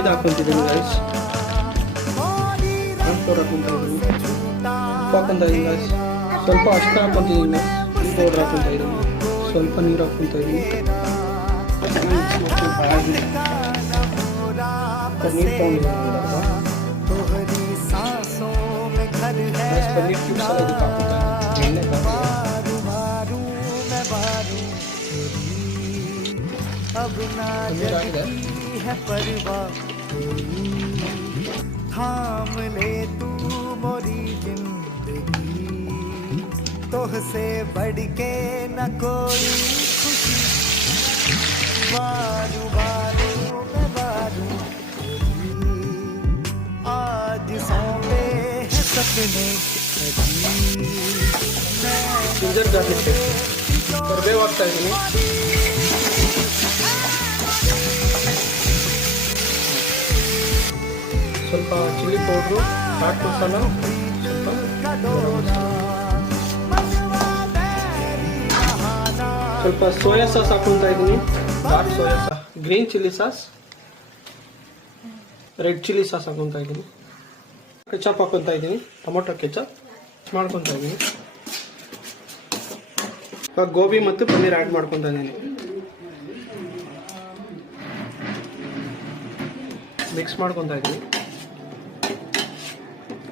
ಮೈದಾ ಹಾಕೊಂತಿದ್ದೀನಿ guys. Cornflour ಹಾಕೊಂತ ಇದ್ದೀನಿ, ಉಪ್ಪು ಹಾಕೊಂತ ಇದ್ದೀನಿ ಗೈಸ್, ಸ್ವಲ್ಪ ಅಷ್ಟ ಹಾಕೊಂತಿದ್ದೀನಿ ಗೈಸ್, ಟೀ ಪೌಡರ್ ಹಾಕೊಂತ ಇದ್ದೀನಿ, ಸ್ವಲ್ಪ ನೀರು ಹಾಕೊಂತ ಇದ್ದೀನಿ. ಪನ್ನೀರ್ ತೊಗೊಂಡಿದ್ದೀನಿ, ಪನ್ನೀರ್ ಕ್ಯೂಬ್ಸ್ ಎಲ್ಲ ಇದಕ್ಕೆ ಹಾಕ್ತಾ ಇದ್ದೀನಿ, ಎಣ್ಣೆ पनीर आगे है थाम ले तू मोरी जिंदगी तोहसे बढ़ के न कोई खुशी बारू बारू मैं बारू आज सौंपे हैं सपने जिंजर गार्लिक ಕರಿಬೇವು ಹಾಕ್ತಾ ಇದ್ದೀನಿ, ಸ್ವಲ್ಪ ಚಿಲ್ಲಿ ಪೌಡ್ರು, ಚಾಟ್ ಮಸಾಲ, ಸ್ವಲ್ಪ ಸೋಯಾ ಸಾಸ್ ಹಾಕೊತಾ ಇದ್ದೀನಿ, dark soya sauce, green chilli sauce, red chilli sauce ಹಾಕೊತಾ ಇದ್ದೀನಿ, ಕೆಚಪ್ ಹಾಕೊತಾ ಇದ್ದೀನಿ, ಟೊಮೊಟೊ ಕೆಚಪ್ ಮಾಡ್ಕೊತಾ ಇದ್ದೀನಿ. ಇವಾಗ ಗೋಬಿ ಮತ್ತು ಪನ್ನೀರ್ ಆ್ಯಡ್ ಮಾಡ್ಕೊತಾ ಇದ್ದೀನಿ, ಮಿಕ್ಸ್ ಮಾಡ್ಕೊತಾ ಇದ್ದೀನಿ.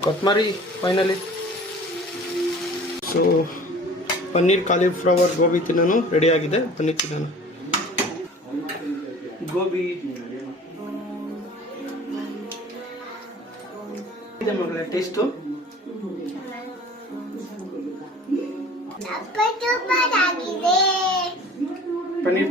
ಕೊತ್ತಂಬರಿ finally. So paneer cauliflower gobi ತಿನ್ನೋನು ರೆಡಿಯಾಗಿದೆ, ಬನ್ನಿ ತಿನ್ನೋಣ. ಗೋಬಿ ಇದೆ ಮಗಳೇ, ಟೇಸ್ಟು ಪನ್ನೀರ್